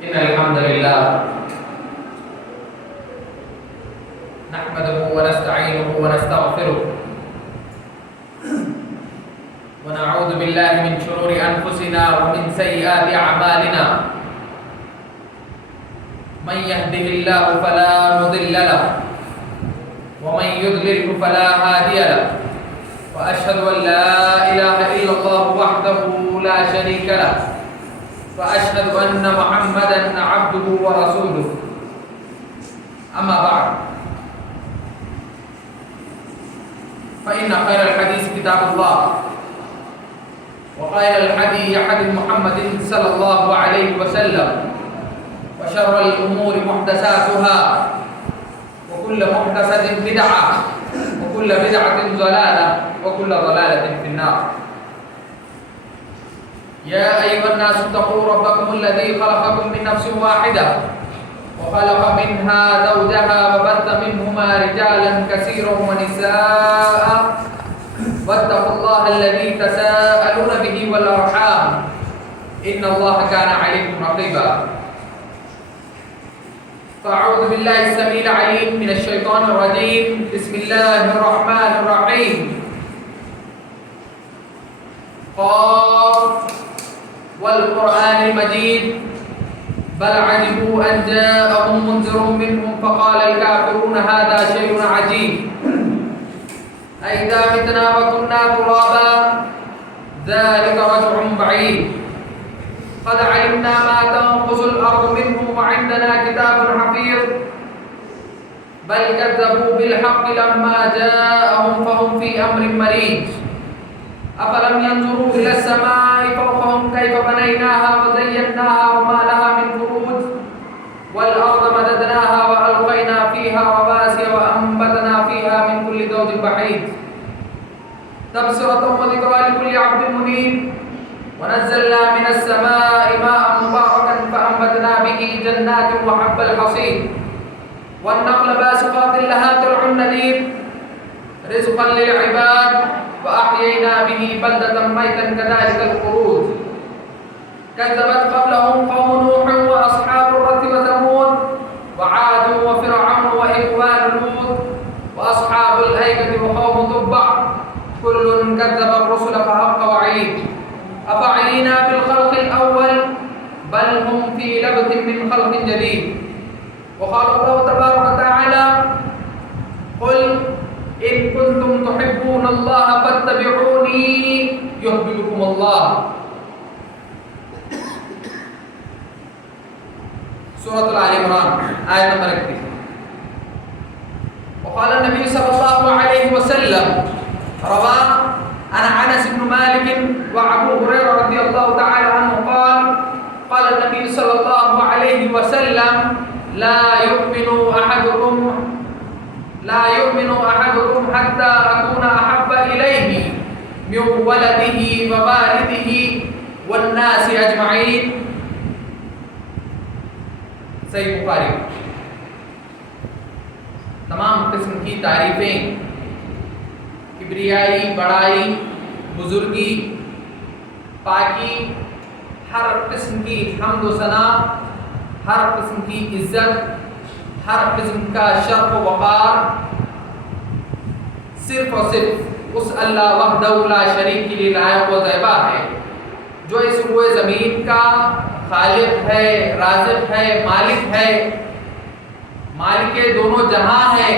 إن الحمد لله نحمده ونستعينه ونستغفره ونعوذ بالله من شرور أنفسنا ومن سيئات أعمالنا من يهده الله فلا مضل له ومن يضلله فلا هادي له وأشهد أن لا إله إلا الله وحده لا شريك له وأشهد أن محمدًا عبده ورسوله أما بعد فإن خير الحديث كتاب الله وخير الهدي هدي محمد صلى الله عليه وسلم وشر الأمور محدثاتها وكل محدثة بدعة وكل بدعة ضلالة وكل ضلالة في النار. يا أيها الناس اتقوا ربكم الذي خلقكم من نفس واحدة وخلق منها زوجها وبث منهما رجالا كثيرا ونساء واتقوا الله الذي تساءلون به والأرحام إن الله كان عليكم رقيبا. فأعوذ بالله السميع العليم من الشيطان الرجيم. بسم الله الرحمن الرحيم. قاف والقرآن المجيد بل عجبوا أن جاءهم منذر منهم فقال الكافرون هذا شيء عجيب أئذا متنا وكنا ترابا ذلك رجع بعيد قد علمنا ما تنقص الأرض منهم وعندنا كتاب حفيظ بل كذبوا بالحق لما جاءهم فهم في أمر مريج أفلم ينظروا إلى السماء فوقهم كيف بنيناها وزيناها وما لها من فروج والأرض مددناها وألقينا فيها رواسي وأنبتنا فيها من كل زوج بهيج تبصرة وذكرى لكل عبد منيب ونزلنا من السماء ماء مباركا فأنبتنا به جنات وحب الحصيد والنخل باسقات لها طلع نضيد رزقا للعباد وأحيينا به بلدة ميتا كذلك الخروج كذبت قبلهم قوم نوح وأصحاب الرس وثمود وعاد وفرعون وإخوان لوط وأصحاب الأيكة وقوم تبع كل كذب الرسل فحق وعيد أفعينا بالخلق الأول بل هم في لبث من خلق جديد. وقال الله تبارك وتعالى قل إن كنتم تحبون الله فاتبعوني يحببكم الله. سورة آل عمران آية نمبر 31. وقال النبي صلى الله عليه وسلم روى عن أنس بن مالك وأبو هريرة رضي الله تعالى عنه قال النبي صلى الله عليه وسلم لا يؤمن أحدكم حتى أكون أحب إليه من ولده ووالده والناس أجمعين. صحیح بخاری. تمام قسم کی تعریفیں کبریائی، بڑائی، بزرگی، پاکی، ہر قسم کی حمد و ثنا، ہر قسم کی عزت، ہر قسم کا شرف و وقار صرف اور صرف اس اللہ وحدہ لا شریک کے لیے لائق و زیبا ہے جو اس روئے زمین کا خالق ہے، رازق ہے، مالک ہے، مالک دونوں جہاں ہے.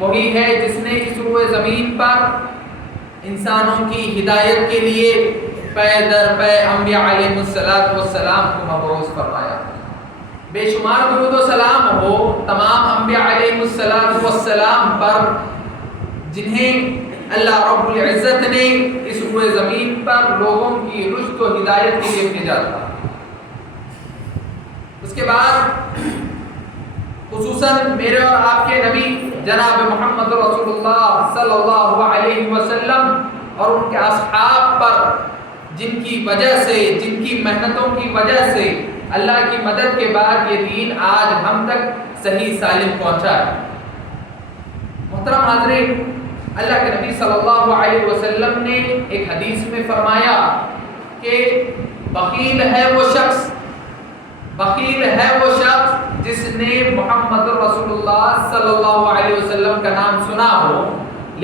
وہی ہے جس نے اس روئے زمین پر انسانوں کی ہدایت کے لیے پے در پے انبیاء علیہ السلام کو مبعوث فرمایا. بے شمار درود و سلام ہو تمام انبیاء علیہ السلام پر جنہیں اللہ رب العزت نے اس روئے زمین پر لوگوں کی رشد و ہدایت کے لیے بھیجا تھا. اس کے بعد خصوصاً میرے اور آپ کے نبی جناب محمد رسول اللہ صلی اللہ علیہ وسلم اور ان کے اصحاب پر جن کی وجہ سے، جن کی محنتوں کی وجہ سے اللہ کی مدد کے بعد یہ دین آج ہم تک صحیح سالم پہنچا ہے. محترم حاضرین، اللہ کے نبی صلی اللہ علیہ وسلم نے ایک حدیث میں فرمایا کہ بخیل ہے وہ شخص بخیل ہے وہ شخص جس نے محمد رسول اللہ صلی اللہ علیہ وسلم کا نام سنا ہو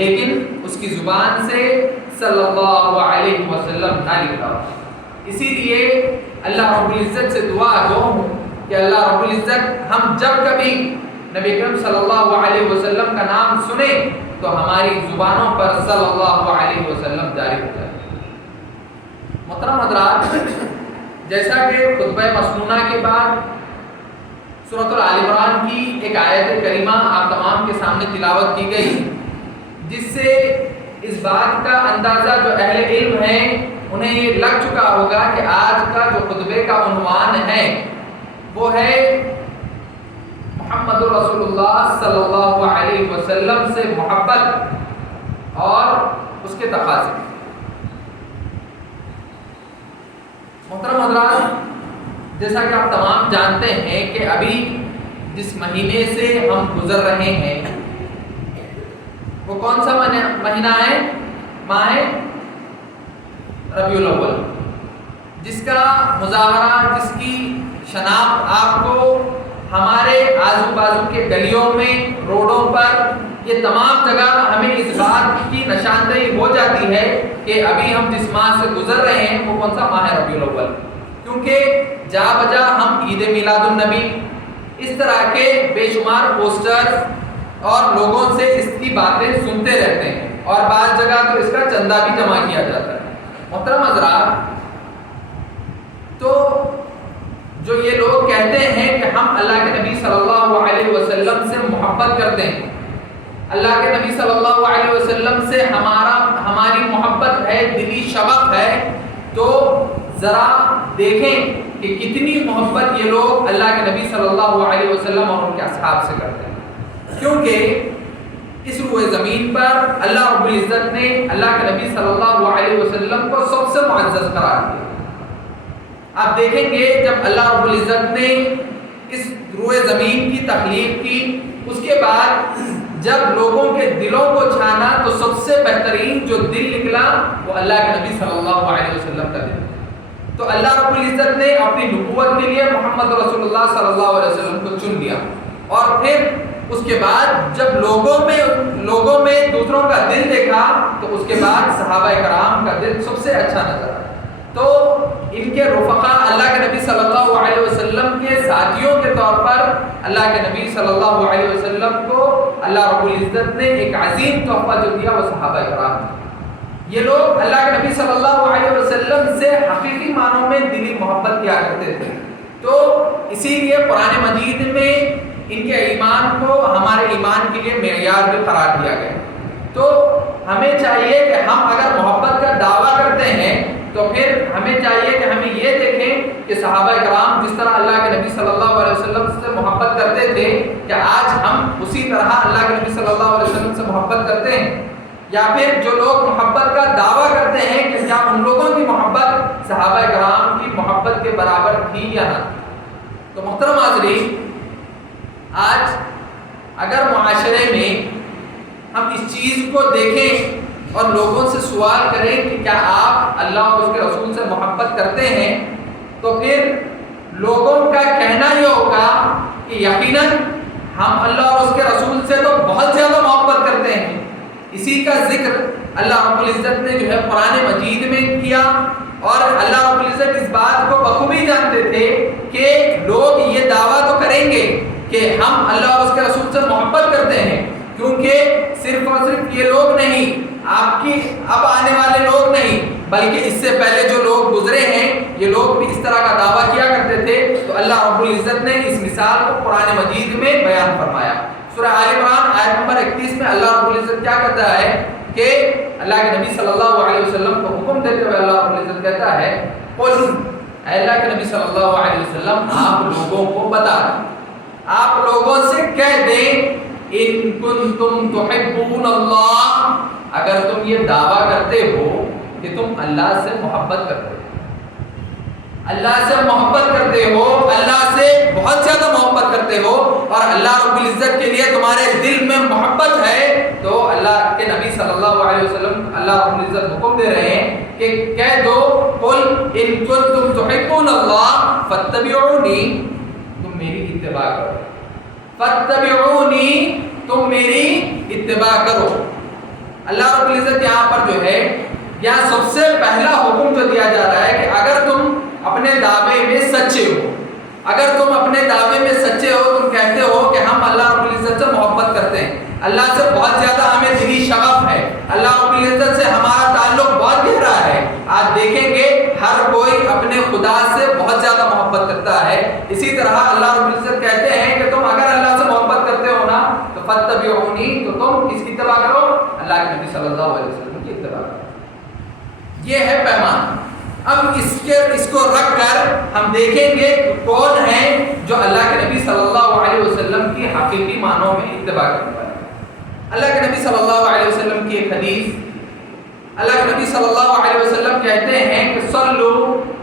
لیکن اس کی زبان سے صلی اللہ علیہ وسلم نہ نکلا ہو۔ اسی لیے اللہ رب العزت سے دعا گو کہ اللہ رب العزت ہم جب کبھی نبی کریم صلی اللہ علیہ وسلم کا نام سنیں تو ہماری زبانوں پر صلی اللہ علیہ وسلم جاری ہو جائے۔ محترم حضرات، جیسا کہ خطبہ مسنونہ کے بعد سورۃ آل عمران کی ایک آیت کریمہ آپ تمام کے سامنے تلاوت کی گئی، جس سے اس بات کا اندازہ جو اہل علم ہیں انہیں یہ لگ چکا ہوگا کہ آج کا جو خطبے کا عنوان ہے وہ ہے محمد رسول اللہ صلی اللہ علیہ وسلم سے محبت اور اس کے تقاضے۔ محترم حضرات، جیسا کہ آپ تمام جانتے ہیں کہ ابھی جس مہینے سے ہم گزر رہے ہیں وہ کون سا مہینہ ہے؟ ماہ ربیع الاول، جس کا مظاہرہ، جس کی شناخت آپ کو ہمارے آزو بازو کے گلیوں میں، روڈوں پر، یہ تمام جگہ ہمیں اس بات کی نشاندہی ہو جاتی ہے کہ ابھی ہم جس ماہ سے گزر رہے ہیں وہ کون سا ماہ ربیع الاول، کیونکہ جا بجا ہم عید میلاد النبی، اس طرح کے بے شمار پوسٹر اور لوگوں سے اس کی باتیں سنتے رہتے ہیں اور بعض جگہ تو اس کا چندہ بھی جمع کیا جاتا ہے۔ محترم حضرات، تو جو یہ لوگ کہتے ہیں کہ ہم اللہ کے نبی صلی اللہ علیہ وسلم سے محبت کرتے ہیں، اللہ کے نبی صلی اللہ علیہ وسلم سے ہماری محبت ہے، دلی شوق ہے، تو ذرا دیکھیں کہ کتنی محبت یہ لوگ اللہ کے نبی صلی اللہ علیہ وسلم اور ان کے اصحاب سے کرتے ہیں، کیونکہ اس روئے زمین پر اللہ رب العزت نے اللہ کے نبی صلی اللہ علیہ وسلم کو سب سے معزز قرار دیا۔ آپ دیکھیں گے جب اللہ رب العزت نے اس روئے زمین کی تخلیق کی، اس کے بعد جب لوگوں کے دلوں کو چھانا تو سب سے بہترین جو دل نکلا وہ اللہ کے نبی صلی اللہ علیہ وسلم کا دل۔ تو اللہ رب العزت نے اپنی نبوت کے لیے محمد رسول اللہ صلی اللہ علیہ وسلم کو چن لیا، اور پھر اس کے بعد جب لوگوں میں دوسروں کا دل دیکھا تو اس کے بعد صحابہ کرام کا دل سب سے اچھا نظر آیا۔ تو ان کے رفقا اللہ کے نبی صلی اللہ علیہ وسلم کے ساتھیوں کے طور پر اللہ کے نبی صلی اللہ علیہ وسلم کو اللہ رب العزت نے ایک عظیم تحفہ جو دیا وہ صحابہ کرام۔ یہ لوگ اللہ کے نبی صلی اللہ علیہ وسلم سے حقیقی معنوں میں دلی محبت کیا کرتے تھے، تو اسی لیے قرآن مجید میں ان کے ایمان کو ہمارے ایمان کے لیے معیار بھی قرار دیا گیا۔ تو ہمیں چاہیے کہ ہم اگر محبت کا دعویٰ کرتے ہیں تو پھر ہمیں چاہیے کہ ہمیں یہ دیکھیں کہ صحابہ کرام جس طرح اللہ کے نبی صلی اللہ علیہ وسلم سے محبت کرتے تھے، کہ آج ہم اسی طرح اللہ کے نبی صلی اللہ علیہ وسلم سے محبت کرتے ہیں، یا پھر جو لوگ محبت کا دعویٰ کرتے ہیں کہ کیا ان لوگوں کی محبت صحابہ کرام کی محبت کے برابر تھی یا نہ۔ تو محترم حاضرین، آج اگر معاشرے میں ہم اس چیز کو دیکھیں اور لوگوں سے سوال کریں کہ کیا آپ اللہ اور اس کے رسول سے محبت کرتے ہیں، تو پھر لوگوں کا کہنا یہ ہوگا کہ یقیناً ہم اللہ اور اس کے رسول سے تو بہت زیادہ محبت کرتے ہیں۔ اسی کا ذکر اللہ رب العزت نے جو ہے قرآن مجید میں کیا، اور اللہ رب العزت اس بات کو بخوبی جانتے تھے کہ لوگ یہ دعویٰ تو کریں گے کہ ہم اللہ اور اس کے رسول سے محبت کرتے ہیں، کیونکہ صرف اور صرف یہ لوگ نہیں، آپ کی اب آنے والے لوگ نہیں، بلکہ اس سے پہلے جو لوگ گزرے ہیں یہ لوگ بھی اس طرح کا دعویٰ کیا کرتے تھے۔ تو اللہ رب العزت نے اس مثال کو قرآن مجید میں بیان فرمایا۔ سورہ آل عمران آیت نمبر 31 میں اللہ رب العزت کیا کہتا ہے کہ اللہ کے نبی صلی اللہ علیہ وسلم کو حکم دیتے ہوئے اللہ رب العزت کہتا ہے، قل، اے اللہ کے نبی صلی اللہ علیہ وسلم آپ لوگوں کو بتا دیں، آپ لوگوں سے کہہ دیں، ان کنتم تحبون اللہ، اگر تم یہ دعویٰ کرتے ہو کہ تم اللہ سے محبت کرتے ہو، اللہ سے محبت کرتے ہو، اللہ سے بہت زیادہ محبت کرتے کرتے ہو اور اللہ رب العزت کے لیے تمہارے دل میں محبت ہے تو اللہ کے نبی صلی اللہ علیہ وسلم اللہ رب العزت حکم دے رہے ہیں کہ کہہ دو قل ان کنتم تحبون اللہ فاتبعونی، تم میری اتباع کرو، فاتبعونی، تم میری اتباع کرو۔ اللہ رب العزت یہاں پر جو ہے یہاں سب سے پہلا حکم جو دیا جا رہا ہے کہ اگر تم اپنے دعوے میں سچے ہو، اگر تم اپنے دعوے میں سچے ہو، تم کہتے ہو کہ ہم اللہ رب العزت سے محبت کرتے ہیں، اللہ سے بہت زیادہ ہمیں دلی شغف ہے، اللہ رب العزت سے ہمارا تعلق بہت گہرا ہے، آج دیکھیں گے ہر کوئی اپنے خدا سے بہت زیادہ محبت کرتا ہے، اسی طرح اللہ رب العزت کہتے ہیں کہ تم اگر اللہ سے محبت کرتے ہو نا تو فاتبعونی، تو تم کس کی اتباع کرو؟ اللہ کے نبی صلی اللہ علیہ وسلم کی اتباع کرو۔ یہ ہے پیمان۔ اب اس کو رکھ کر ہم دیکھیں گے کون ہیں جو اللہ کے نبی صلی اللہ علیہ وسلم کی حقیقی معنوں میں اتباع کرنے والے۔ اللہ کے نبی صلی اللہ علیہ وسلم کی ایک حدیث، اللہ کے نبی صلی اللہ علیہ وسلم کہتے ہیں کہ صلو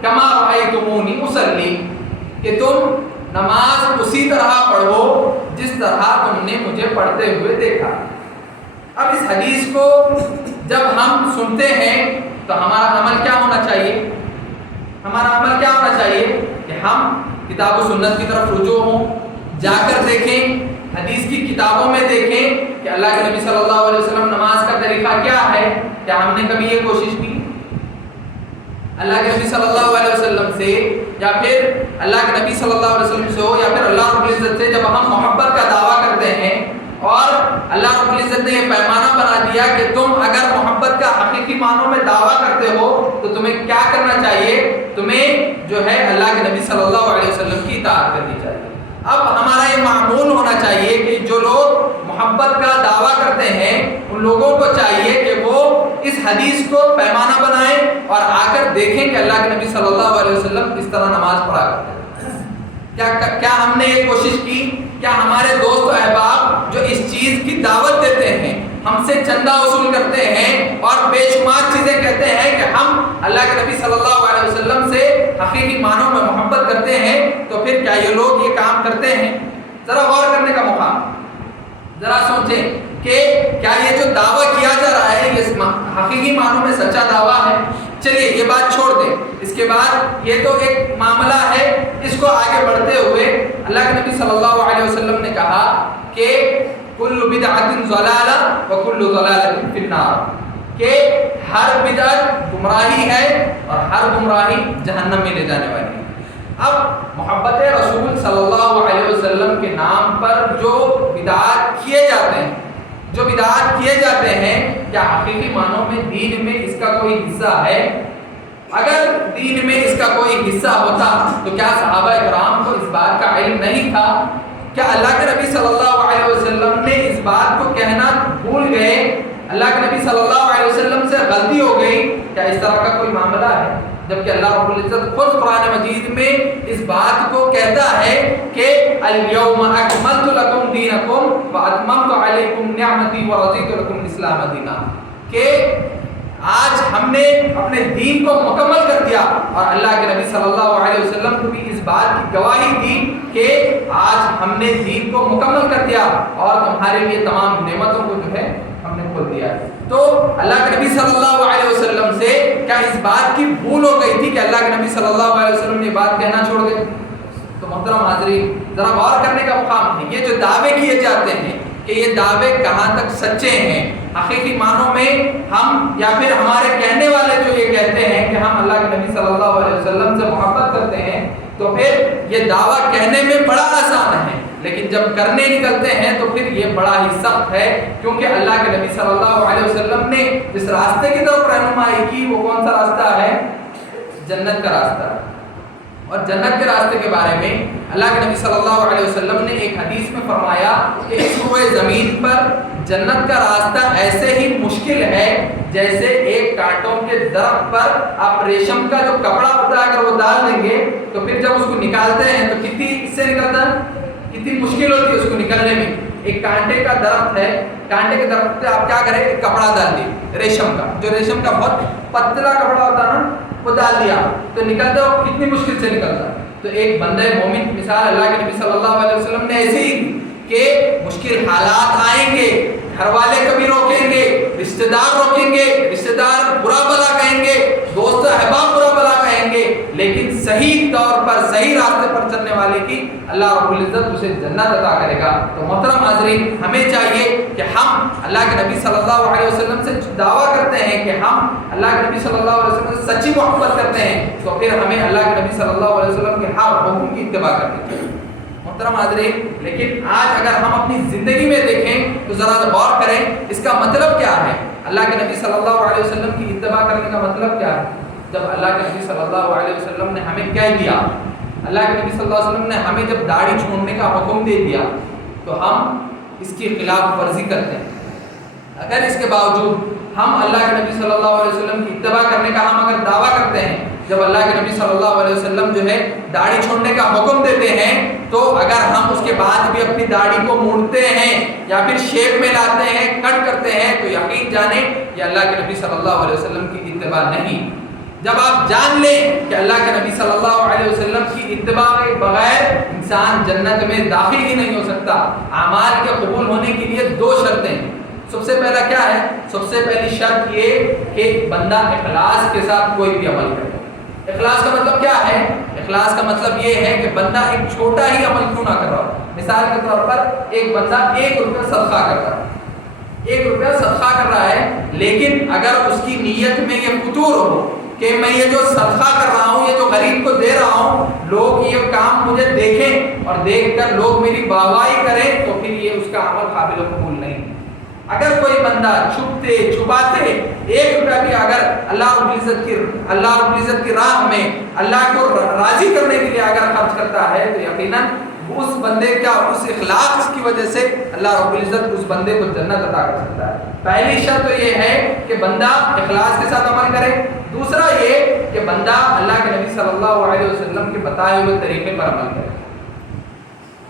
کما رأیتمونی اصلی، کہ تم نماز اسی طرح پڑھو جس طرح تم نے مجھے پڑھتے ہوئے دیکھا۔ اب اس حدیث کو جب ہم سنتے ہیں تو ہمارا عمل کیا ہونا چاہیے؟ ہمارا عمل کیا ہونا چاہیے کہ ہم کتاب و سنت کی طرف رجوع ہوں، جا کر دیکھیں، حدیث کی کتابوں میں دیکھیں کہ اللہ کے نبی صلی اللہ علیہ وسلم نماز کا طریقہ کیا ہے۔ کیا ہم نے کبھی یہ کوشش کی اللہ کے نبی صلی اللہ علیہ وسلم سے، یا پھر اللہ کے نبی صلی اللہ علیہ وسلم سے ہو، یا پھر اللہ رب العزت سے جب ہم محبت کا دعویٰ کرتے ہیں اور اللہ رب العزت نے یہ پیمانہ بنا دیا کہ تم اگر محبت کا حقیقی معنوں میں دعویٰ کرتے ہو تو تمہیں کیا کرنا چاہیے؟ تمہیں جو ہے اللہ کے نبی صلی اللہ علیہ وسلم کی اطاعت کرنی چاہیے۔ اب ہمارا یہ معمول ہونا چاہیے کہ جو لوگ محبت کا دعویٰ کرتے ہیں ان لوگوں کو چاہیے کہ وہ اس حدیث کو پیمانہ بنائیں اور آ کر دیکھیں کہ اللہ کے نبی صلی اللہ علیہ وسلم کس طرح نماز پڑھا کرتے ہیں۔ کیا ہم نے یہ کوشش کی؟ کیا ہمارے دوست و احباب جو اس چیز کی دعوت دیتے ہیں، ہم سے چندہ وصول کرتے ہیں اور بے شمار چیزیں کہتے ہیں کہ ہم اللہ کے نبی صلی اللہ علیہ وسلم سے حقیقی معنوں میں محبت کرتے ہیں، تو پھر کیا یہ لوگ یہ کام کرتے ہیں؟ ذرا غور کرنے کا موقع، ذرا سوچیں کہ کیا یہ جو دعویٰ کیا جا رہا ہے یہ حقیقی معنوں میں سچا دعویٰ ہے؟ چلیے یہ بات چھوڑ دیں، اس کے بعد یہ تو ایک معاملہ ہے، اس کو آگے بڑھتے ہوئے اللہ کے نبی صلی اللہ علیہ وسلم نے کہا کہ کل بدعۃ ضلالہ وکل ضلالۃ فی النار، کہ ہر بدعت گمراہی ہے اور ہر گمراہی جہنم میں لے جانے والی ہے۔ اب محبت رسول صلی اللہ علیہ وسلم کے نام پر جو بدعات کیے جاتے ہیں، جو بدعات کیے جاتے ہیں، کیا حقیقی معنوں میں دین میں اس کا کوئی حصہ ہے؟ اگر دین میں اس کا کوئی حصہ ہوتا تو کیا صحابہ کرام کو اس بات کا علم نہیں تھا؟ کیا اللہ کے نبی صلی اللہ علیہ وسلم نے اس بات کو کہنا بھول گئے؟ اللہ کے نبی صلی اللہ علیہ وسلم سے غلطی ہو گئی؟ کیا اس طرح کا کوئی معاملہ ہے؟ جبکہ اللہ رب العزت خود قرآن مجید میں اس بات کو کہتا ہے کہ الیوم اکملت لکم دینکم واتممت علیکم نعمتی ورضیت لکم الاسلام دینا، کہ آج ہم نے اپنے دین کو مکمل کر دیا، اور اللہ کے نبی صلی اللہ علیہ وسلم کو بھی اس بات کی گواہی دی کہ آج ہم نے دین کو مکمل کر دیا اور تمہارے لیے تمام نعمتوں کو جو ہے ہم نے کھول دیا۔ تو اللہ کے نبی صلی اللہ علیہ وسلم سے کیا اس بات کی بھول ہو گئی تھی کہ اللہ کے نبی صلی اللہ علیہ وسلم نے بات کہنا چھوڑ گئے؟ تو محترم حاضرین، ذرا غور کرنے کا مقام ہے، یہ جو دعوے کیے جاتے ہیں کہ یہ دعوے کہاں تک سچے ہیں، حقیقی معنوں میں ہم یا پھر ہمارے کہنے والے جو یہ کہتے ہیں کہ ہم اللہ کے نبی صلی اللہ علیہ وسلم سے محبت کرتے ہیں، تو پھر یہ دعویٰ کہنے میں بڑا آسان ہے، لیکن جب کرنے نکلتے ہیں تو پھر یہ بڑا ہی سخت ہے، کیونکہ اللہ کے نبی صلی اللہ علیہ وسلم نے جس راستے کی طرف رہنمائی کی وہ کون سا راستہ ہے؟ جنت کا راستہ۔ اور جنت کے راستے کے بارے میں اللہ کے نبی صلی اللہ علیہ وسلم نے ایک حدیث میں فرمایا کہ اس روئے زمین پر جنت کا راستہ ایسے ہی مشکل ہے جیسے ایک کانٹوں کے درخت پر آپ ریشم کا جو کپڑا ہوتا ہے اگر وہ ڈال دیں گے تو پھر جب اس کو نکالتے ہیں تو کتنی اس سے نکلتا ہے، کتنی مشکل ہوتی ہے اس کو نکلنے میں۔ ایک کانٹے کا درخت ہے، کانٹے کے درخت پہ آپ کیا کریں، ایک کپڑا ڈال دیں ریشم کا، جو ریشم کا بہت پتلا کپڑا ہوتا ہے نا، وہ ڈال دیا تو نکلتا وہ کتنی مشکل سے نکلتا. تو ایک بندہ مومن کی مثال اللہ کے نبی صلی اللہ علیہ وسلم نے ایسی کہ مشکل حالات آئیں گے, گھر والے کبھی روکیں گے, رشتہ دار روکیں گے, رشتہ دار برا بلا کہیں گے, دوست احباب برا بلا کہیں گے, لیکن صحیح طور پر صحیح راستے پر چلنے والے کی اللہ رب العزت اسے جنت عطا کرے گا. تو محترم حاضرین, ہمیں چاہیے کہ ہم اللہ کے نبی صلی اللہ علیہ وسلم سے دعویٰ کرتے ہیں کہ ہم اللہ کے نبی صلی اللہ علیہ وسلم سے سچی محبت کرتے ہیں, تو پھر ہمیں اللہ کے نبی صلی اللہ علیہ وسلم کے ہر حکم کی اتباع کرنی چاہیے. محترم حاضرین, لیکن آج اگر ہم اپنی زندگی میں دیکھیں تو ذرا غور کریں اس کا مطلب کیا ہے. اللہ کے نبی صلی اللہ علیہ وسلم کی اتباع کرنے کا مطلب کیا ہے؟ جب اللہ کے نبی صلی اللہ علیہ وسلم نے ہمیں کہہ دیا, اللہ کے نبی صلی اللہ علیہ وسلم نے ہمیں جب داڑھی چھوڑنے کا حکم دے دیا تو ہم اس کی خلاف ورزی کرتے ہیں. اگر اس کے باوجود ہم اللہ کے نبی صلی اللہ علیہ وسلم کی اتباع کرنے کا ہم اگر دعویٰ کرتے ہیں, جب اللہ کے نبی صلی اللہ علیہ وسلم جو ہے داڑھی چھوڑنے کا حکم دیتے ہیں, تو اگر ہم اس کے بعد بھی اپنی داڑھی کو موڑتے ہیں یا پھر شیپ میں لاتے ہیں, کٹ کرتے ہیں, تو یقین جانیں یہ اللہ کے نبی صلی اللہ علیہ وسلم کی اتباع نہیں. جب آپ جان لیں کہ اللہ کے نبی صلی اللہ علیہ وسلم کی اتباع کے بغیر انسان جنت میں داخل ہی نہیں ہو سکتا. اعمال کے قبول ہونے کے لیے دو شرطیں. سب سے پہلا کیا ہے؟ سب سے پہلی شرط یہ کہ بندہ اخلاص کے ساتھ کوئی بھی عمل کرے. اخلاص کا مطلب کیا ہے؟ اخلاص کا مطلب یہ ہے کہ بندہ ایک چھوٹا ہی عمل کیوں نہ کر رہا ہو. مثال کے طور پر ایک بندہ 1 روپیہ صدقہ کرتا ہے, 1 روپیہ صدقہ کر رہا ہے, لیکن اگر اس کی نیت میں یہ فطور ہو کہ میں یہ جو صدقہ کر رہا ہوں, یہ جو غریب کو دے رہا ہوں, لوگ یہ کام مجھے دیکھیں اور دیکھ کر لوگ میری واہواہی کریں, تو پھر یہ اس کا عمل قابل قبول نہیں. اگر کوئی بندہ چھپتے چھپاتے 1 روپیہ بھی اگر اللہ رب العزت کی راہ میں اللہ کو راضی کرنے کے لیے اگر خرچ کرتا ہے, تو یقیناً اس بندے کا اس اخلاص کی وجہ سے اللہ رب العزت اس بندے کو جنت عطا کر سکتا ہے. پہلی شرط تو یہ ہے کہ بندہ اخلاص کے ساتھ عمل کرے. دوسرا یہ کہ بندہ اللہ کے نبی صلی اللہ علیہ وسلم کے بتائے ہوئے طریقے پر عمل کرے.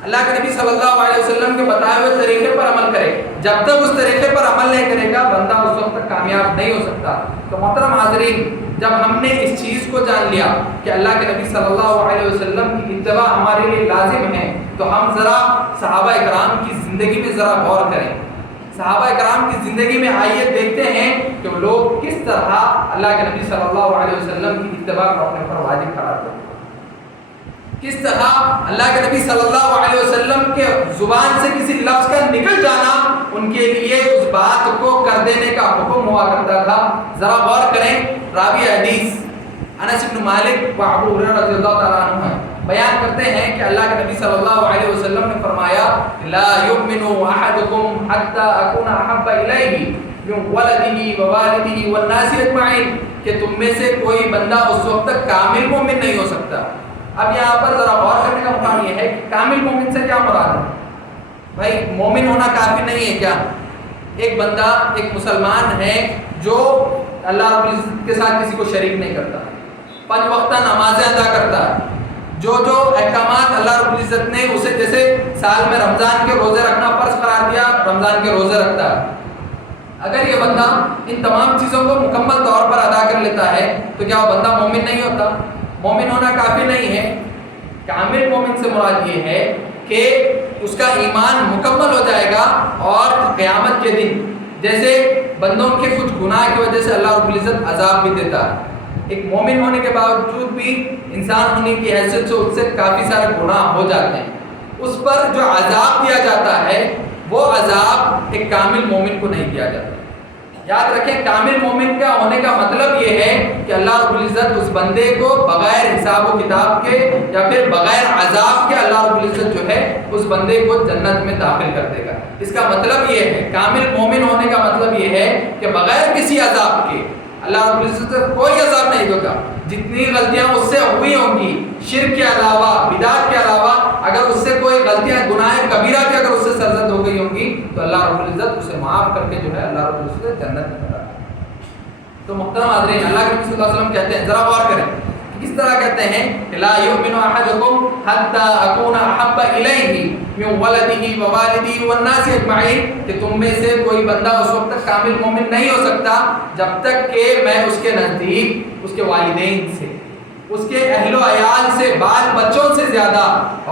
اللہ کے نبی صلی اللہ علیہ وسلم کے بتائے ہوئے طریقے پر عمل کرے. جب تک اس طریقے پر عمل نہیں کرے گا, بندہ اس وقت تک کامیاب نہیں ہو سکتا. تو محترم حاضرین, جب ہم نے اس چیز کو جان لیا کہ اللہ کے نبی صلی اللہ علیہ وسلم کی اتباع ہمارے لیے لازم ہے, تو ہم ذرا صحابہ اکرام کی زندگی میں ذرا غور کریں. صحابہ اکرام کی زندگی میں آئیے دیکھتے ہیں کہ وہ لوگ کس طرح اللہ کے نبی صلی اللہ علیہ وسلم کی اتباع کو اپنے پر واجب قرار دیتے ہیں. کس طرح اللہ کے نبی صلی اللہ علیہ وسلم کے زبان سے کسی لفظ کا نکل جانا ان کے لیے اس بات کو کر دینے کا حکم ہوا کرتا تھا. ذرا غور کریں, راوی حدیث انس بن مالک و ابو ہریرہ رضی اللہ تعالیٰ عنہ بیان کرتے ہیں کہ اللہ کے نبی صلی اللہ علیہ وسلم نے فرمایا, لا یؤمن احدکم حتی اکون احب الیہ من ولدہ ووالدہ والناس اجمعین, کہ تم میں سے کوئی بندہ اس وقت تک کامل مومن نہیں ہو سکتا. اب یہاں پر ذرا غور کرنے کا مقام یہ ہے کہ کامل مومن سے کیا مراد ہے؟ بھائی مومن ہونا کافی نہیں ہے کیا؟ ایک بندہ ایک مسلمان ہے جو اللہ رب العزت کے ساتھ کسی کو شریک نہیں کرتا, 5 وقتہ نمازیں ادا کرتا ہے, جو احکامات اللہ رب العزت نے اسے جیسے سال میں رمضان کے روزے رکھنا فرض قرار دیا, رمضان کے روزے رکھتا ہے. اگر یہ بندہ ان تمام چیزوں کو مکمل طور پر ادا کر لیتا ہے تو کیا وہ بندہ مومن نہیں ہوتا؟ مومن ہونا کافی نہیں ہے. کامل مومن سے مراد یہ ہے کہ اس کا ایمان مکمل ہو جائے گا, اور قیامت کے دن جیسے بندوں کے کچھ گناہ کی وجہ سے اللہ رب العزت عذاب بھی دیتا ہے, ایک مومن ہونے کے باوجود بھی انسان ہونے کی حیثیت سے اس سے کافی سارے گناہ ہو جاتے ہیں. اس پر جو عذاب دیا جاتا ہے وہ عذاب ایک کامل مومن کو نہیں دیا جاتا. یاد رکھیں, کامل مومن کا ہونے کا مطلب یہ ہے کہ اللہ رب العزت اس بندے کو بغیر حساب و کتاب کے یا پھر بغیر عذاب کے اللہ رب العزت جو ہے اس بندے کو جنت میں داخل کر دے گا. اس کا مطلب یہ ہے, کامل مومن ہونے کا مطلب یہ ہے کہ بغیر کسی عذاب کے اللہ رب العزت کوئی عذاب نہیں ہوگا. جتنی غلطیاں اس سے ہوئی ہوں گی شرک کے علاوہ, بدعت کے علاوہ, اگر اس سے کوئی غلطیاں گناہ کبیرہ کی اگر اس سے سرزد ہو گئی ہوں گی تو اللہ رب العزت اسے معاف کر کے جو ہے اللہ رب العزت جنت میں ڈالے. تو محترم حاضرین, اللہ کے نبی صلی اللہ علیہ وسلم کہتے ہیں, ذرا غور کریں, کس طرح کہتے ہیں کہ لا یؤمن احدکم حتی اکون احب الیہ من ولدہ ووالدہ والناس اجمعین، کہ تم میں سے کوئی بندہ اس وقت تک کامل مومن نہیں ہو سکتا جب تک کہ میں اس کے نزدیک اس کے والدین سے، اس کے اہل و عیال سے، بال بچوں سے زیادہ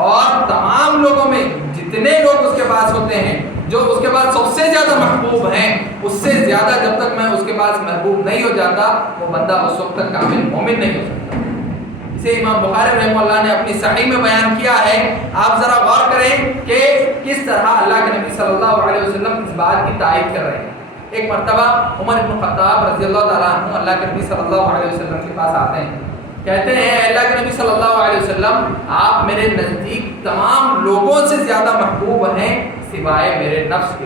اور تمام لوگوں میں جتنے لوگ اس کے پاس ہوتے ہیں، جو اس کے بعد سب سے زیادہ محبوب ہیں، اس سے زیادہ جب تک میں اس کے پاس محبوب نہیں ہو جاتا وہ بندہ اس وقت تک کامل مومن نہیں ہو سکتا۔ اسے امام بخاری رحمہ اللہ نے اپنی صحیح میں بیان کیا ہے۔ آپ ذرا غور کریں کہ کس طرح اللہ کے نبی صلی اللہ علیہ وسلم اس بات کی تائید کر رہے ہیں۔ ایک مرتبہ عمر بن خطاب رضی اللہ تعالیٰ عنہ اللہ کے نبی صلی اللہ علیہ وسلم کے پاس آتے ہیں، کہتے ہیں اللہ کے نبی صلی اللہ علیہ وسلم آپ میرے نزدیک تمام لوگوں سے زیادہ محبوب ہیں سوائے میرے نفس کے،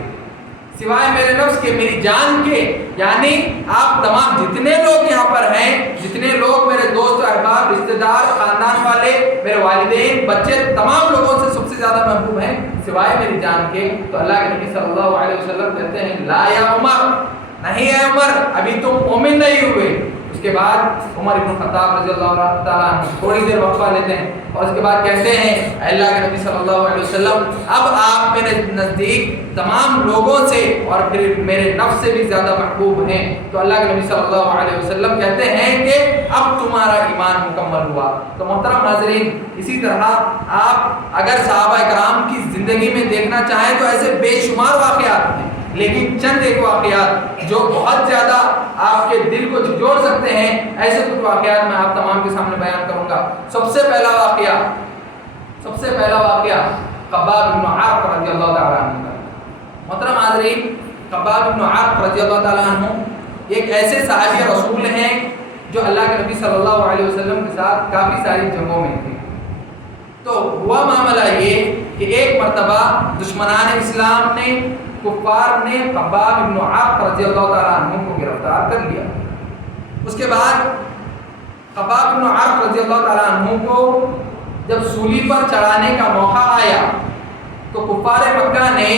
سوائے میرے نفس کے، میری جان کے، یعنی آپ تمام جتنے لوگ یہاں پر ہیں، جتنے لوگ میرے دوست احباب رشتہ دار خاندان والے میرے والدین بچے تمام لوگوں سے سب سے زیادہ محبوب ہیں سوائے میری جان کے۔ تو اللہ کے نبی صلی اللہ علیہ وسلم کہتے ہیں لا یا عمر، نہیں ہے عمر، ابھی تم مومن نہیں ہوئے۔ اس کے بعد عمر بن خطاب رضی اللہ تعالیٰ عنہ تھوڑی دیر وقفہ لیتے ہیں اور اس کے بعد کہتے ہیں اللہ کے نبی صلی اللہ علیہ وسلم اب آپ میرے نزدیک تمام لوگوں سے اور پھر میرے نفس سے بھی زیادہ محبوب ہیں۔ تو اللہ کے نبی صلی اللہ علیہ وسلم کہتے ہیں کہ اب تمہارا ایمان مکمل ہوا۔ تو محترم حاضرین، اسی طرح آپ اگر صحابہ کرام کی زندگی میں دیکھنا چاہیں تو ایسے بے شمار واقعات ہیں، لیکن چند ایک واقعات جو بہت زیادہ آپ کے دل کو جھنجھوڑ سکتے ہیں، ایسے کچھ واقعات میں آپ تمام کے سامنے بیان کروں گا۔ سب سے پہلا واقعہ خباب بن عرق رضی اللہ تعالیٰ عنہ کا۔ محترم حاضرین، خباب بن عرق رضی اللہ تعالیٰ عنہ ایک ایسے صحابی رسول ہیں جو اللہ کے نبی صلی اللہ علیہ وسلم کے ساتھ کافی ساری جنگوں میں تھے۔ تو ہوا معاملہ یہ کہ ایک مرتبہ دشمنان اسلام نے، کفار نے خباب بن عرق رضی اللہ تعالیٰ عنہ کو گرفتار کر لیا۔ اس کے بعد خباب بن عرق رضی اللہ تعالیٰ عنہ کو جب سولی پر چڑھانے کا موقع آیا تو کفار مکہ نے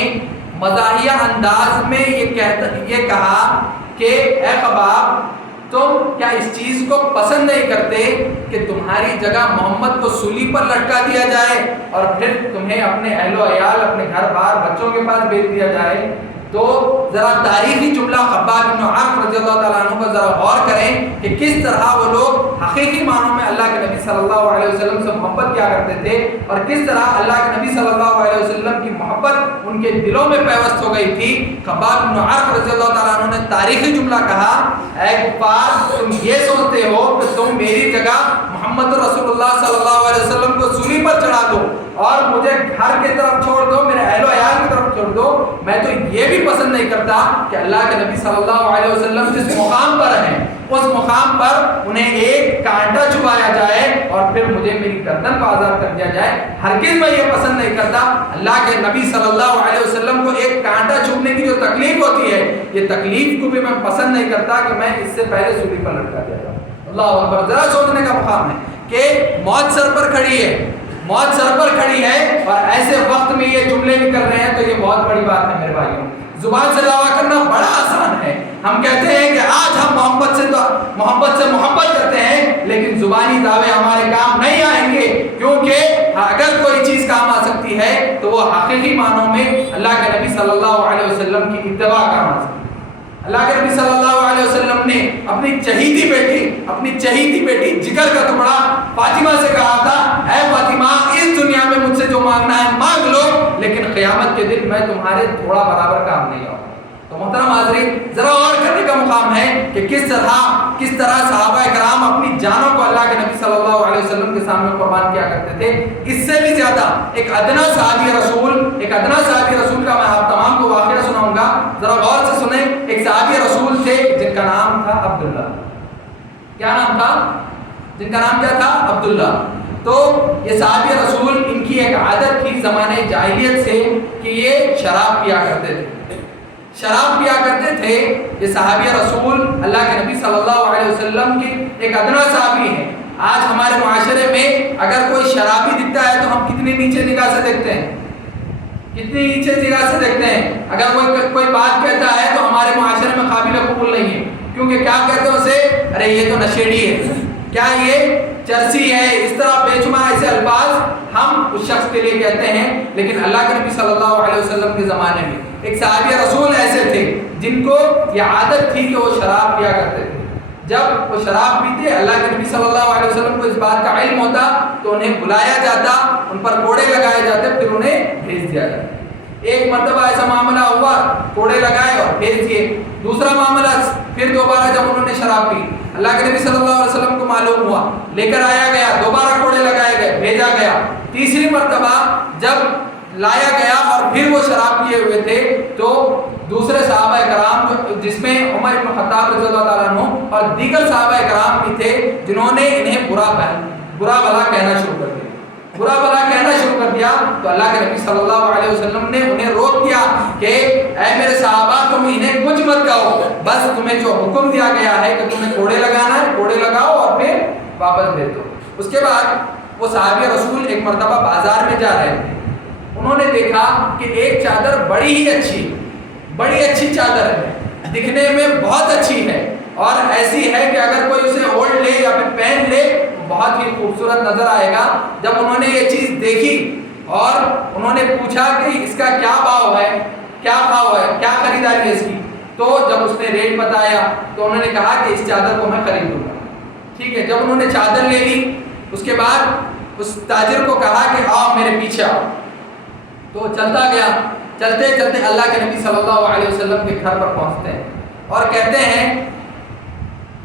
مزاحیہ انداز میں یہ کہا کہ اے خباب، تم کیا اس چیز کو پسند نہیں کرتے کہ تمہاری جگہ محمد کو سولی پر لٹکا دیا جائے اور پھر تمہیں اپنے اہل و عیال، اپنے گھر بار بچوں کے پاس بھیج دیا جائے؟ تو ذرا تاریخی جملہ خباب بن عرق رضی اللہ تعالیٰ عنہ پر ذرا غور کریں کہ کس طرح وہ لوگ حقیقی معنوں میں اللہ کے نبی صلی اللہ علیہ وسلم سے محبت کیا کرتے تھے اور کس طرح اللہ کے نبی صلی اللہ علیہ وسلم کی محبت ان کے دلوں میں پیوست ہو گئی تھی۔ خباب بن عرق رضی اللہ تعالیٰ عنہ نے تاریخی جملہ کہا، اے کفار، تم یہ سوچتے ہو کہ تم میری جگہ محمد رسول اللہ صلی اللہ علیہ وسلم کو سولی پر چڑھا دو اور مجھے گھر کی طرف چھوڑ دو، میرے اہل و عیال کی طرف چھوڑ دو؟ میں تو یہ بھی پسند نہیں کرتا کہ اللہ کے نبی صلی اللہ علیہ وسلم جس مقام پر ہیں اس مقام پر انہیں ایک کانٹا چبھایا جائے اور پھر مجھے میری گردن کو آزاد کر دیا جائے۔ ہرگز میں یہ پسند نہیں کرتا۔ اللہ کے نبی صلی اللہ علیہ وسلم کو ایک کانٹا چبھنے کی جو تکلیف ہوتی ہے، یہ تکلیف کو بھی میں پسند نہیں کرتا کہ میں اس سے پہلے سولی پر لٹکا دیا جاؤں۔ اللہ اکبر! ذرا سوچنے کا مقام ہے کہ موت سر پر کھڑی ہے، موت سر پر کھڑی ہے اور ایسے وقت میں یہ جملے نکل رہے ہیں، تو یہ بہت بڑی بات ہے میرے بھائیوں۔ زبان سے دعویٰ کرنا بڑا آسان ہے، ہم کہتے ہیں کہ آج ہم محبت سے محبت کرتے ہیں، لیکن زبانی دعوے ہمارے کام نہیں آئیں گے، کیونکہ اگر کوئی چیز کام آ سکتی ہے تو وہ حقیقی معنوں میں اللہ کے نبی صلی اللہ علیہ وسلم کی اتباع کام آ سکتی ہے۔ اللہ کے نبی صلی اللہ علیہ وسلم نے اپنی چہیتی بیٹی جگر کا ٹکڑا فاطمہ سے کہا تھا، اے فاطمہ، اس دنیا میں مجھ سے جو مانگنا ہے مانگ لو، لیکن قیامت کے دن میں تمہارے تھوڑا برابر کام نہیں آؤں۔ تو محترم حاضرین، ذرا غور کرنے کا مقام ہے کہ کس طرح صحابہ کرام اپنی جانوں کو اللہ کے نبی صلی اللہ علیہ وسلم کے سامنے قربان کیا کرتے تھے۔ اس سے بھی زیادہ ایک ادنا صحابی رسول کا میں آپ تمام کو واقعہ سناؤں گا، ذرا غور سے سنیں۔ ایک صحابی رسول تھے جن کا نام تھا عبداللہ۔ کیا نام تھا؟ جن کا نام کیا تھا؟ عبداللہ۔ تو یہ صحابی رسول، ان کی ایک عادت تھی زمانے جاہلیت سے کہ یہ شراب پیا کرتے تھے۔ یہ صحابی رسول اللہ کے نبی صلی اللہ علیہ وسلم کی ایک ادنا صحابی ہیں۔ آج ہمارے معاشرے میں اگر کوئی شرابی دکھتا ہے تو ہم کتنی نیچے نگاہ سے دیکھتے ہیں، اگر کوئی بات کہتا ہے تو ہمارے معاشرے میں قابل قبول نہیں ہے، کیونکہ کیا کہتے ہیں اسے؟ ارے یہ تو نشیڑی ہے، کیا یہ چرسی ہے، اس طرح بے شمار ایسے الفاظ ہم اس شخص کے لیے کہتے ہیں. لیکن اللہ کے نبی صلی اللہ علیہ وسلم کے زمانے میں ایک صحابی رسول ایسے تھے جن کو یہ عادت تھی کہ وہ شراب پیا کرتے تھے. جب وہ شراب پیتے اللہ کے نبی صلی اللہ علیہ وسلم کو اس بات کا علم ہوتا تو انہیں بلایا جاتا، ان پر کوڑے لگائے جاتے، پھر انہیں بھیج دیا جاتا. ایک مرتبہ ایسا معاملہ ہوا، کوڑے لگائے اور بھیج دیے. دوسرا معاملہ پھر دوبارہ جب انہوں نے شراب پی، اللہ کے نبی صلی اللہ علیہ وسلم کو معلوم ہوا، لے کر آیا گیا، دوبارہ کوڑے لگائے گئے، بھیجا گیا. تیسری مرتبہ جب لایا گیا اور پھر وہ شراب پیے ہوئے تھے تو دوسرے صحابہ کرام جس میں عمر بن خطاب رضی اللہ تعالیٰ عنہ اور دیگر صحابہ کرام بھی تھے جنہوں نے انہیں برا بھلا کہنا شروع کر دیا. تو اللہ کے نبی صلی اللہ علیہ وسلم نے انہیں روک دیا کہ اے میرے صحابہ تم انہیں کچھ مت کہو، بس تمہیں جو حکم دیا گیا ہے کہ تمہیں کوڑے لگانا ہے، کوڑے لگاؤ اور پھر واپس بھیج دو. اس کے بعد وہ صحابی رسول ایک مرتبہ بازار میں جا رہے تھے. انہوں نے دیکھا کہ ایک چادر بڑی اچھی چادر ہے، دکھنے میں بہت اچھی ہے اور ایسی ہے کہ اگر کوئی اسے اوڑھ لے یا پھر پہن لے بہت ہی خوبصورت نظر آئے گا. جب انہوں نے یہ چیز دیکھی اور انہوں نے پوچھا کہ اس کا کیا بھاؤ ہے، کیا خریداری ہے اس کی، تو جب اس نے ریٹ بتایا تو انہوں نے کہا کہ اس چادر کو میں خرید لوں گا. ٹھیک ہے، جب انہوں نے چادر لے لی اس کے بعد اس تاجر کو کہا کہ آؤ میرے پیچھے آؤ. تو چلتا گیا، چلتے چلتے اللہ کے نبی صلی اللہ علیہ وسلم کے گھر پر پہنچتے ہیں اور کہتے ہیں،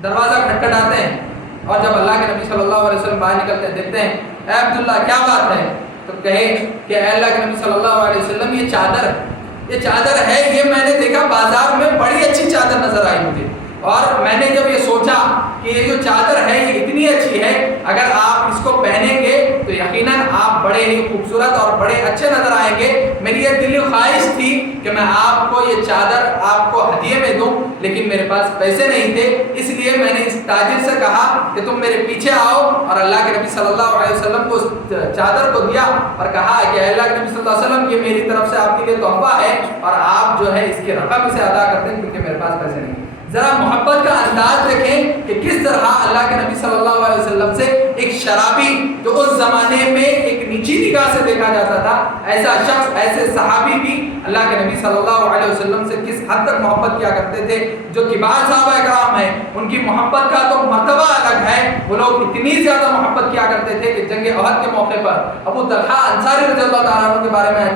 دروازہ کھٹکھٹاتے ہیں اور جب اللہ کے نبی صلی اللہ علیہ وسلم باہر نکلتے ہیں دیکھتے ہیں اے عبداللہ کیا بات ہے؟ تو کہے کہ اے اللہ کے نبی صلی اللہ علیہ وسلم یہ چادر ہے، یہ میں نے دیکھا بازار میں بڑی اچھی چادر نظر آئی مجھے، اور میں نے جب یہ سوچا کہ یہ جو چادر ہے یہ اتنی اچھی ہے، اگر آپ اس کو پہنیں گے تو یقیناً آپ بڑے ہی خوبصورت اور بڑے اچھے نظر آئیں گے. میری یہ دلی خواہش تھی کہ میں آپ کو یہ چادر آپ کو ہدیے میں دوں، لیکن میرے پاس پیسے نہیں تھے، اس لیے میں نے اس تاجر سے کہا کہ تم میرے پیچھے آؤ، اور اللہ کے نبی صلی اللہ علیہ وسلم کو اس چادر کو دیا اور کہا کہ اللہ کے نبی صلی اللہ علیہ وسلم یہ میری طرف سے آپ کے لیے تحفہ ہے اور آپ جو ہے اس کی رقم اسے ادا کرتے ہیں کیونکہ میرے پاس پیسے نہیں. ذرا محبت کا انداز دیکھیں کہ کس طرح اللہ کے نبی صلی اللہ علیہ وسلم سے ایک شرابی جو اس زمانے میں ایک نیچی نگاہ سے دیکھا جاتا تھا، ایسا شخص، ایسے صحابی بھی اللہ کے نبی صلی اللہ علیہ وسلم سے کس حد تک محبت کیا کرتے تھے. جو کبار صحابہ کرام ہیں ان کی محبت کا تو مرتبہ الگ ہے، وہ لوگ اتنی زیادہ محبت کیا کرتے تھے کہ جنگ احد کے موقع پر ابو طلحہ انصاری رضی اللہ تعالیٰ عنہ کے بارے میں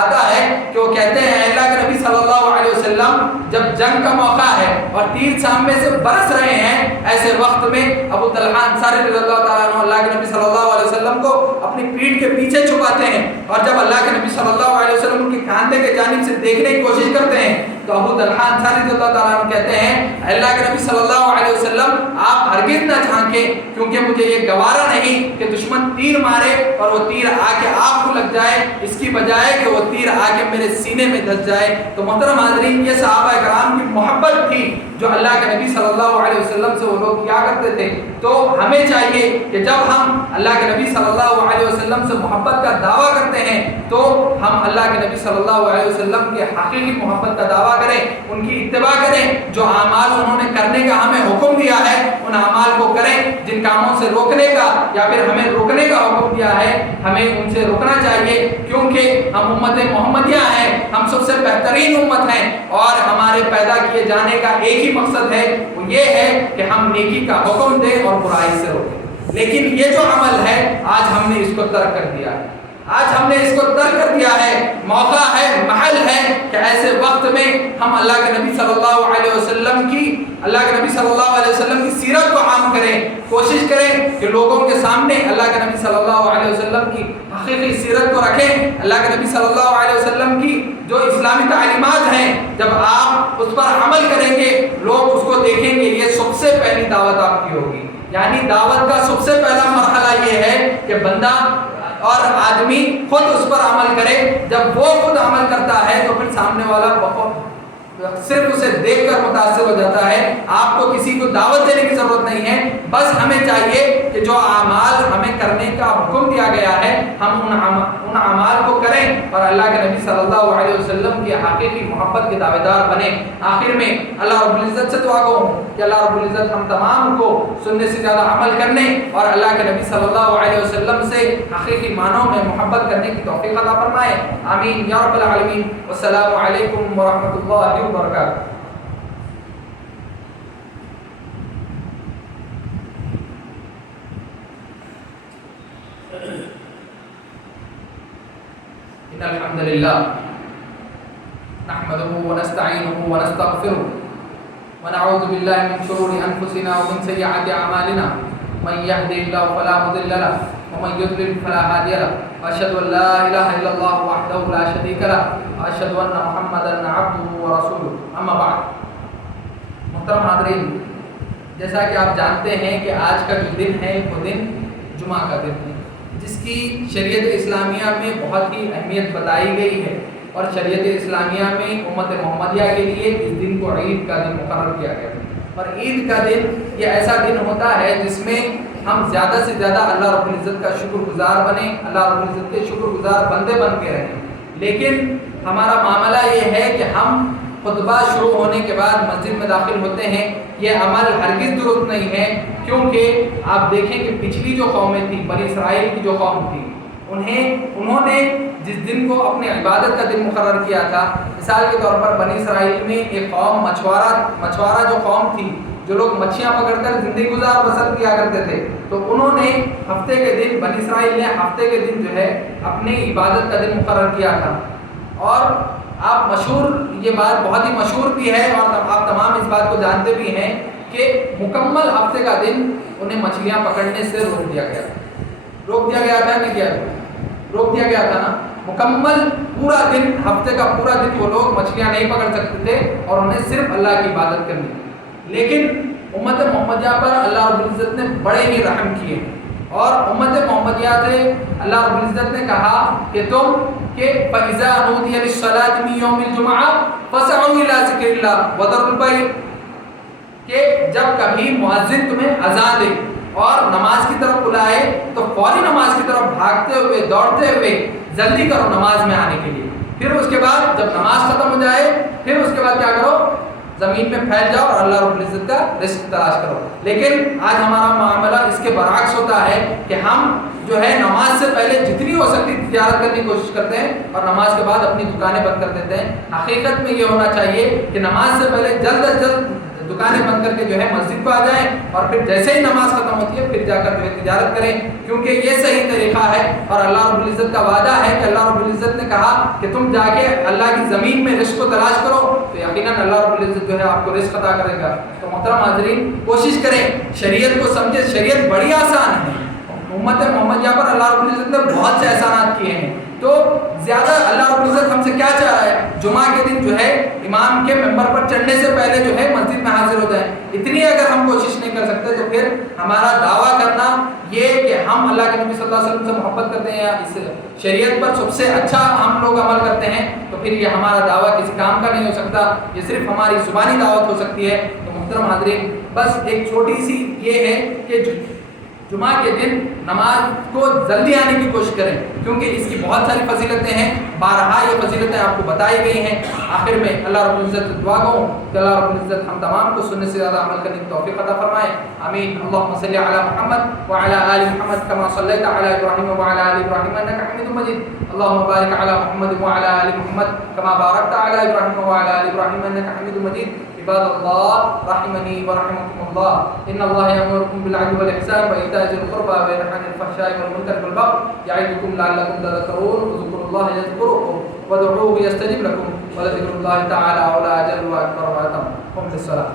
آتا ہے کہ وہ کہتے ہیں اللہ کے نبی صلی اللہ علیہ وسلم جب جنگ کا موقع ہے اور تیر سامنے سے برس رہے ہیں، ایسے وقت میں ابو طلحہ انصاری رضی اللہ تعالیٰ عنہ اللہ کے نبی صلی اللہ علیہ وسلم کو اپنی پیٹھ کے پیچھے چھپاتے ہیں، اور جب اللہ کے نبی صلی اللہ علیہ وسلم ان کے کاندھے کے جانب سے دیکھنے کی کوشش کرتے ہیں تو ابو طلحہ انصاری رضی اللہ تعالیٰ عنہ کہتے ہیں اللہ کے نبی صلی اللہ علیہ وسلم آپ ہرگز نہ جھانکیں، کیونکہ مجھے یہ گوارا نہیں کہ دشمن تیر مارے اور وہ تیر آ کے آپ کو لگ جائے، اس کی بجائے کہ وہ تیر آ کے میرے سینے میں دھس جائے. تو محترم حاضرین، یہ صحابہ کرام کی محبت تھی جو اللہ کے نبی صلی اللہ علیہ وسلم سے وہ لوگ کیا کرتے تھے. تو ہمیں چاہیے کہ جب ہم اللہ کے نبی صلی اللہ علیہ وسلم سے محبت کا دعویٰ کرتے ہیں تو ہم اللہ کے نبی صلی اللہ علیہ وسلم کے حقیقی محبت کا دعویٰ کریں، ان کی اتباع کریں، جو اعمال انہوں نے کرنے کا ہمیں حکم دیا ہے ان اعمال کو کریں، جن کاموں سے روکنے کا یا پھر ہمیں روکنے کا حکم دیا ہے ہمیں ان سے روکنا چاہیے، کیونکہ ہم امت محمدیہ ہیں، ہم سب سے بہترین امت ہیں اور ہمارے پیدا کیے جانے کا ایک ہی مقصد ہے، وہ یہ ہے کہ ہم نیکی کا حکم دیں اور برائی سے روکیں. لیکن یہ جو عمل ہے آج ہم نے اس کو ترک کر دیا ہے، موقع ہے، محل ہے کہ ایسے وقت میں ہم اللہ کے نبی صلی اللہ علیہ وسلم کی سیرت کو عام کریں، کوشش کریں کہ لوگوں کے سامنے اللہ کے نبی صلی اللہ علیہ وسلم کی حقیقی سیرت کو رکھیں. اللہ کے نبی صلی اللہ علیہ وسلم کی جو اسلامی تعلیمات ہیں جب آپ اس پر عمل کریں گے لوگ اس کو دیکھیں گے. یہ سب سے پہلی دعوت آپ کی ہوگی، یعنی دعوت کا سب سے پہلا مرحلہ یہ ہے کہ بندہ اور آدمی خود اس پر عمل کرے. جب وہ خود عمل کرتا ہے تو پھر سامنے والا صرف اسے دیکھ کر متاثر ہو جاتا ہے. آپ کو کسی کو دعوت دینے کی ضرورت نہیں ہے، بس ہمیں چاہیے کہ جو اعمال ہمیں کرنے کا حکم دیا گیا ہے ہم ان اعمال کو کریں اور اللہ کے نبی صلی اللہ علیہ وسلم کی حقیقی محبت کے دعوے دار بنیں. آخر میں اللہ رب العزت سے دعا کروں کہ اللہ رب العزت ہم تمام کو سننے سے زیادہ عمل کرنے اور اللہ کے نبی صلی اللہ علیہ وسلم سے حقیقی معنوں میں محبت کرنے کی توفیق عطا فرمائے. آمین یا رب العالمین. والسلام علیکم ورحمۃ اللہ وبرکاتہ. ان الحمد للہ نحمده ونستعینه ونستغفره ونعوذ باللہ من شرور انفسنا ومن سیئات اعمالنا من يهده الله فلا مضل له ومن يضلل فلا هادي له واشهد ان لا اله الا الله وحده لا شريك له واشهد ان محمدا عبده ورسوله. اما بعد. محترم حاضرین، جیسا کہ آپ جانتے ہیں کہ آج کا جو دن ہے وہ دن جمعہ کا دن ہے، جس کی شریعت اسلامیہ میں بہت ہی اہمیت بتائی گئی ہے اور شریعت اسلامیہ میں امت محمدیہ کے لیے اس دن کو عید کا دن مقرر کیا گیا. اور عید کا دن یہ ایسا دن ہوتا ہے جس میں ہم زیادہ سے زیادہ اللہ رب العزت کا شکر گزار بنیں، اللہ رب العزت کے شکر گزار بندے بن کے رہیں. لیکن ہمارا معاملہ یہ ہے کہ ہم خطبہ شروع ہونے کے بعد مسجد میں داخل ہوتے ہیں. یہ عمل ہرگز درست نہیں ہے، کیونکہ آپ دیکھیں کہ پچھلی جو قومیں تھیں، بنی اسرائیل کی جو قوم تھی، انہوں نے جس دن کو اپنے عبادت کا دن مقرر کیا تھا، مثال کے طور پر بنی اسرائیل میں ایک قوم مچھوارہ جو قوم تھی، جو لوگ مچھیاں پکڑ کر زندگی گزار بسر کیا کرتے تھے، تو انہوں نے ہفتے کے دن، بنی اسرائیل نے ہفتے کے دن جو ہے اپنی عبادت کا دن مقرر کیا تھا. اور آپ یہ بات بہت ہی مشہور بھی ہے اور آپ تمام اس بات کو جانتے بھی ہیں کہ مکمل ہفتے کا دن انہیں مچھلیاں پکڑنے سے روک دیا گیا تھا نا. مکمل پورا دن، ہفتے کا پورا دن وہ لوگ مچھلیاں نہیں پکڑ سکتے تھے اور انہیں صرف اللہ کی عبادت کرنی تھی. لیکن امت محمدیہ پر اللہ رب العزت نے بڑے ہی رحم کیے اور امت محمدیہ سے اللہ رب العزت نے کہا کہ فَإِذَا نُودِيَ لِلصَّلَاةِ مِن يَوْمِ الْجُمْعَةِ فَاسْعَوْا إِلَىٰ ذِكْرِ اللَّهِ وَذَرُوا الْبَيْعَ، کہ جب کبھی مؤذن تمہیں اذان دے اور نماز کی طرف بلائے تو فوری نماز کی طرف بھاگتے ہوئے، دوڑتے ہوئے جلدی کرو نماز میں آنے کے لیے. پھر اس کے بعد جب نماز ختم ہو جائے پھر اس کے بعد کیا کرو، زمین میں پھیل جاؤ اور اللہ رب العزت کا رزق تلاش کرو. لیکن آج ہمارا معاملہ اس کے برعکس ہوتا ہے کہ ہم جو ہے نماز سے پہلے جتنی ہو سکتی تجارت کرنے کی کوشش کرتے ہیں اور نماز کے بعد اپنی دکانیں بند کر دیتے ہیں. حقیقت میں یہ ہونا چاہیے کہ نماز سے پہلے جلد از جلد دکانیں بند کر کے جو ہے مسجد کو آ جائیں اور پھر جیسے ہی نماز ختم ہوتی ہے پھر جا کر جو ہے تجارت کریں، کیونکہ یہ صحیح طریقہ ہے. اور اللہ رب العزت کا وعدہ ہے کہ اللہ رب العزت نے کہا کہ تم جا کے اللہ کی زمین میں رزق کو تلاش کرو تو یقیناً اللہ رب العزت جو ہے آپ کو رزق عطا کرے گا. تو محترم حاضرین، کوشش کریں شریعت کو سمجھے. شریعت بڑی آسان ہے. امت محمدیہ پر اللہ رب العزت نے بہت سے احسانات کیے ہیں. تو زیادہ اللہ رب العزت ہم سے کیا چاہ رہا ہے؟ جمعہ کے دن جو ہے امام کے ممبر پر چڑھنے سے پہلے جو ہے مسجد میں حاضر ہو جائیں. اتنی اگر ہم کوشش نہیں کر سکتے تو پھر ہمارا دعویٰ کرنا یہ کہ ہم اللہ کے نبی صلی اللہ علیہ وسلم سے محبت کرتے ہیں یا اس شریعت پر سب سے اچھا ہم لوگ عمل کرتے ہیں، تو پھر یہ ہمارا دعویٰ کسی کام کا نہیں ہو سکتا. یہ صرف ہماری زبانی دعوت ہو سکتی ہے. تو محترم حاضرین، بس ایک چھوٹی سی یہ ہے کہ جمعہ کے دن نماز کو جلدی آنے کی کوشش کریں، کیونکہ اس کی بہت ساری فضیلتیں ہیں. بارہا یہ فضیلتیں آپ کو بتائی گئی ہیں. آخر میں اللہ رب العزت سے دعا کروں کہ اللہ رب العزت ہم تمام کو سننے سے زیادہ عمل کرنے کی توفیق عطا فرمائے. آمین. اللهم صل على محمد وعلى آل محمد كما صليت على إبراهيم وعلى آل إبراهيم إنك حميد مجيد. اللهم بارك على محمد وعلى آل محمد كما باركت على إبراهيم وعلى آل إبراهيم إنك حميد مجيد. عباد الله رحمني ورحمكم الله، إن الله يأمركم بالعدل والإحسان وإيتاء ذي القربى وينهى عن الفحشاء والمنكر والبغي يعظكم لعلكم تذكرون. اذكروا الله يذكركم وادعوه يستجب لكم ولذكر الله تعالى أعلى أجل وأكبر وأتم. قم للصلاة.